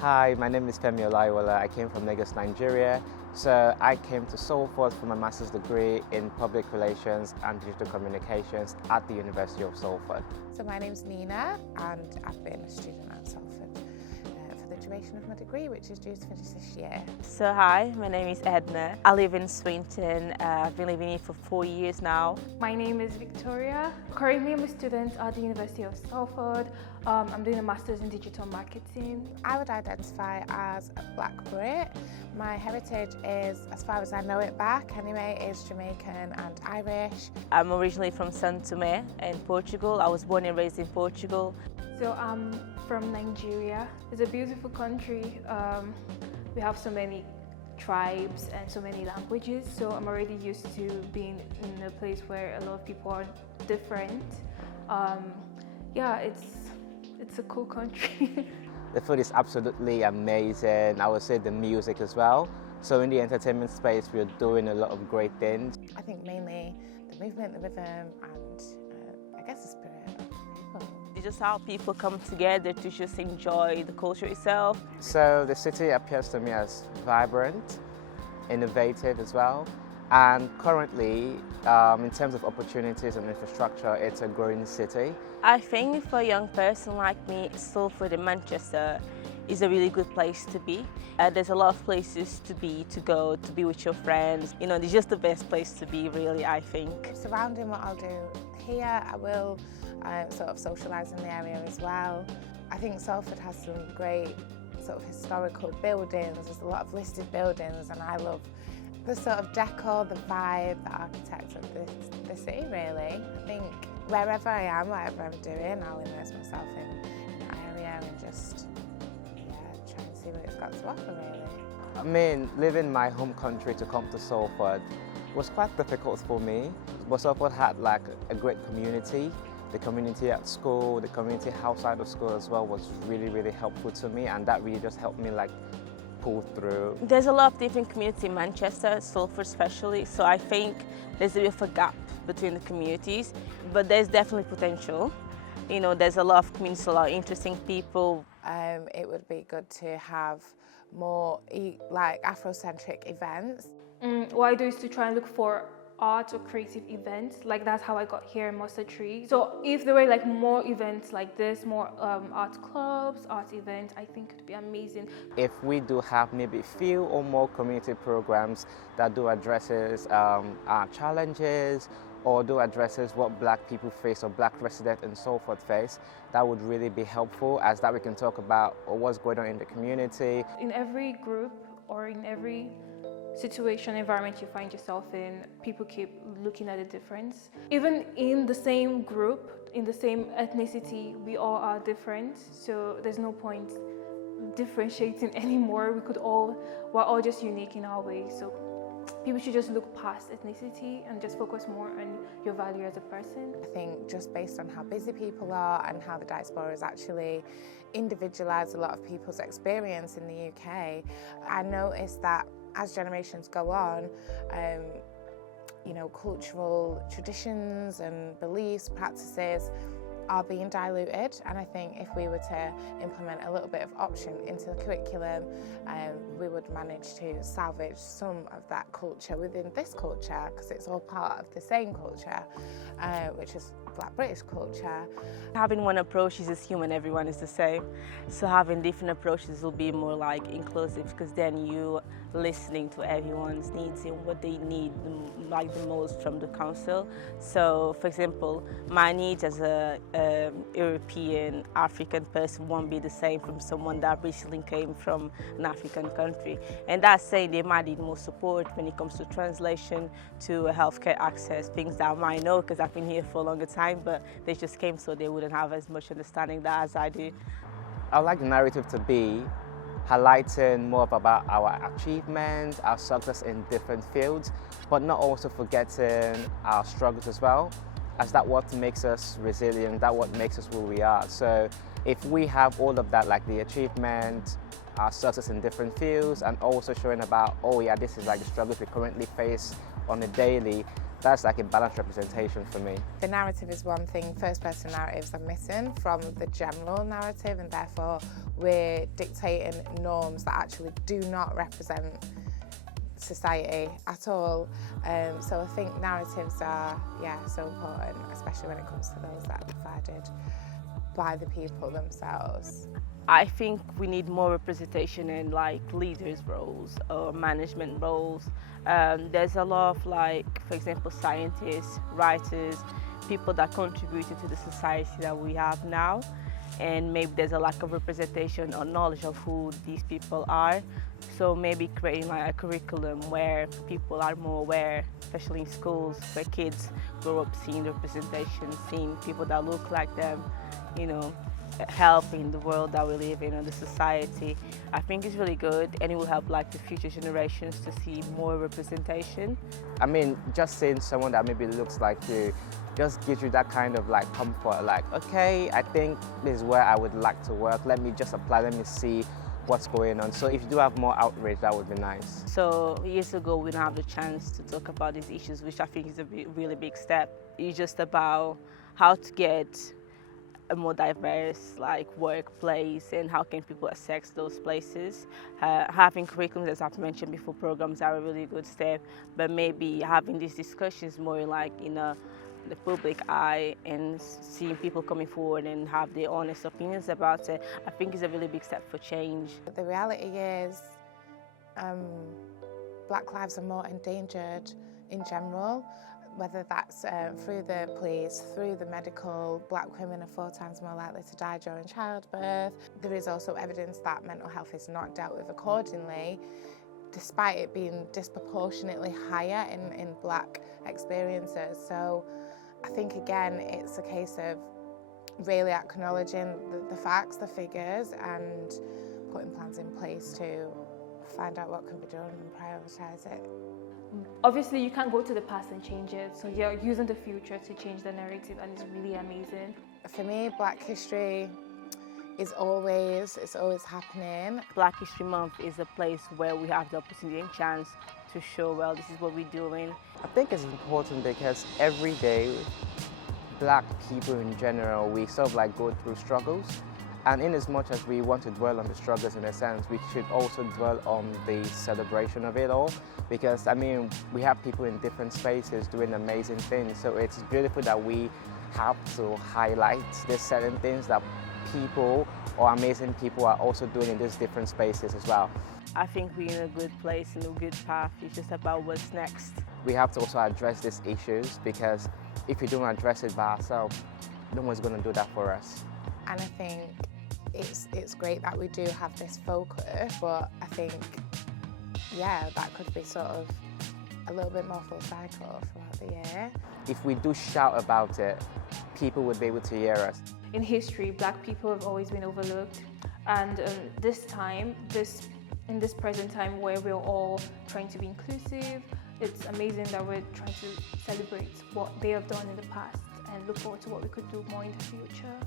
Hi, my name is Femi. I came from Lagos, Nigeria. So I came to Salford for my master's degree in public relations and digital communications at the University of Salford. So my name's Neenagh and I've been a student at Salford for the duration of my degree, which is due to finish this year. So hi, my name is Edna. I live in Swinton. I've been living here for 4 years now. My name is Victoria. Currently I'm a student at the University of Salford. I'm doing a master's in digital marketing. I would identify as a Black Brit. My heritage is, as far as I know it back anyway, is Jamaican and Irish. I'm originally from São Tomé in Portugal. I was born and raised in Portugal. So I'm from Nigeria. It's a beautiful country. We have so many tribes and so many languages, so I'm already used to being in a place where a lot of people are different. Yeah, it's a cool country. The food is absolutely amazing. I would say the music as well. So in the entertainment space, we're doing a lot of great things. I think mainly the movement, the rhythm, and I guess the spirit of people. It's just how people come together to just enjoy the culture itself. So the city appears to me as vibrant, innovative as well. And currently, in terms of opportunities and infrastructure, it's a growing city. I think for a young person like me, Salford in Manchester is a really good place to be. There's a lot of places to go, to be with your friends. You know, it's just the best place to be, really, I think. Surrounding what I'll do here, I will sort of socialise in the area as well. I think Salford has some great sort of historical buildings. There's a lot of listed buildings, and I love the sort of decor, the vibe, the architecture of the city, really. I think wherever I am, whatever I'm doing, I'll immerse myself in that area and just, try and see what it's got to offer, really. I mean, leaving my home country to come to Salford was quite difficult for me, but Salford had like a great community. The community at school, the community outside of school as well was really, really helpful to me, and that really just helped me like pull through. There's a lot of different communities in Manchester, Salford especially, so I think there's a bit of a gap between the communities, but there's definitely potential. You know, there's a lot of communities, a lot of interesting people. It would be good to have more like Afrocentric events. What I do is to try and look for art or creative events. Like that's how I got here in Monster Tree. So if there were like more events like this, more art clubs, art events, I think it would be amazing. If we do have maybe few or more community programs that do addresses our challenges or do addresses what Black people face or Black residents in Salford face, that would really be helpful, as that we can talk about what's going on in the community. In every group or in every situation, environment you find yourself in, people keep looking at the difference. Even in the same group, in the same ethnicity, we all are different, so there's no point differentiating anymore. We're all just unique in our way, so people should just look past ethnicity and just focus more on your value as a person. I think just based on how busy people are and how the diaspora has actually individualised a lot of people's experience in the UK, I noticed that as generations go on, cultural traditions and beliefs, practices are being diluted, and I think if we were to implement a little bit of option into the curriculum, we would manage to salvage some of that culture within this culture, because it's all part of the same culture, which is Black British culture. Having one approach is just human, everyone is the same. So having different approaches will be more like inclusive, because then you listening to everyone's needs and what they need the most from the council. So for example, my needs as a European African person won't be the same from someone that recently came from an African country. And that's saying they might need more support when it comes to translation, to healthcare access, things that I might know because I've been here for a longer time, but they just came so they wouldn't have as much understanding that as I do. I would like the narrative to be highlighting more about our achievements, our success in different fields, but not also forgetting our struggles as well, as that what makes us resilient, that what makes us who we are. So if we have all of that, like the achievement, our success in different fields, and also showing about, oh yeah, this is like the struggles we currently face on a daily, that's like a balanced representation for me. The narrative is one thing, first-person narratives are missing from the general narrative, and therefore we're dictating norms that actually do not represent society at all. So I think narratives are, so important, especially when it comes to those that are provided by the people themselves. I think we need more representation in like leaders' roles or management roles. There's a lot of like, for example, scientists, writers, people that contributed to the society that we have now, and maybe there's a lack of representation or knowledge of who these people are. So maybe creating like a curriculum where people are more aware, especially in schools, where kids grow up seeing representation, seeing people that look like them, helping the world that we live in or the society. I think it's really good, and it will help like the future generations to see more representation. I mean, just seeing someone that maybe looks like you just gives you that kind of like comfort, like, okay, I think this is where I would like to work. Let me just apply, let me see what's going on. So if you do have more outreach, that would be nice. So years ago, we didn't have the chance to talk about these issues, which I think is a really big step. It's just about how to get a more diverse workplace and how can people access those places. Having curriculums, as I've mentioned before, programs are a really good step, but maybe having these discussions more like in the public eye and seeing people coming forward and have their honest opinions about it, I think is a really big step for change. The reality is Black lives are more endangered in general, whether that's through the police, through the medical. Black women are 4 times more likely to die during childbirth. There is also evidence that mental health is not dealt with accordingly, despite it being disproportionately higher in Black experiences. So I think, again, it's a case of really acknowledging the facts, the figures, and putting plans in place to find out what can be done and prioritise it. Obviously, you can't go to the past and change it, so you're using the future to change the narrative, and it's really amazing. For me, Black history is always happening. Black History Month is a place where we have the opportunity and chance to show, well, this is what we're doing. I think it's important because every day, Black people in general, we sort of like go through struggles. And in as much as we want to dwell on the struggles in a sense, we should also dwell on the celebration of it all. Because, I mean, we have people in different spaces doing amazing things. So it's beautiful that we have to highlight these certain things that people or amazing people are also doing in these different spaces as well. I think we're in a good place, in a good path. It's just about what's next. We have to also address these issues, because if we don't address it by ourselves, no one's going to do that for us. And I think it's great that we do have this focus, but I think, that could be sort of a little bit more full cycle throughout the year. If we do shout about it, people would be able to hear us. In history, Black people have always been overlooked, and in this present time where we're all trying to be inclusive, it's amazing that we're trying to celebrate what they have done in the past and look forward to what we could do more in the future.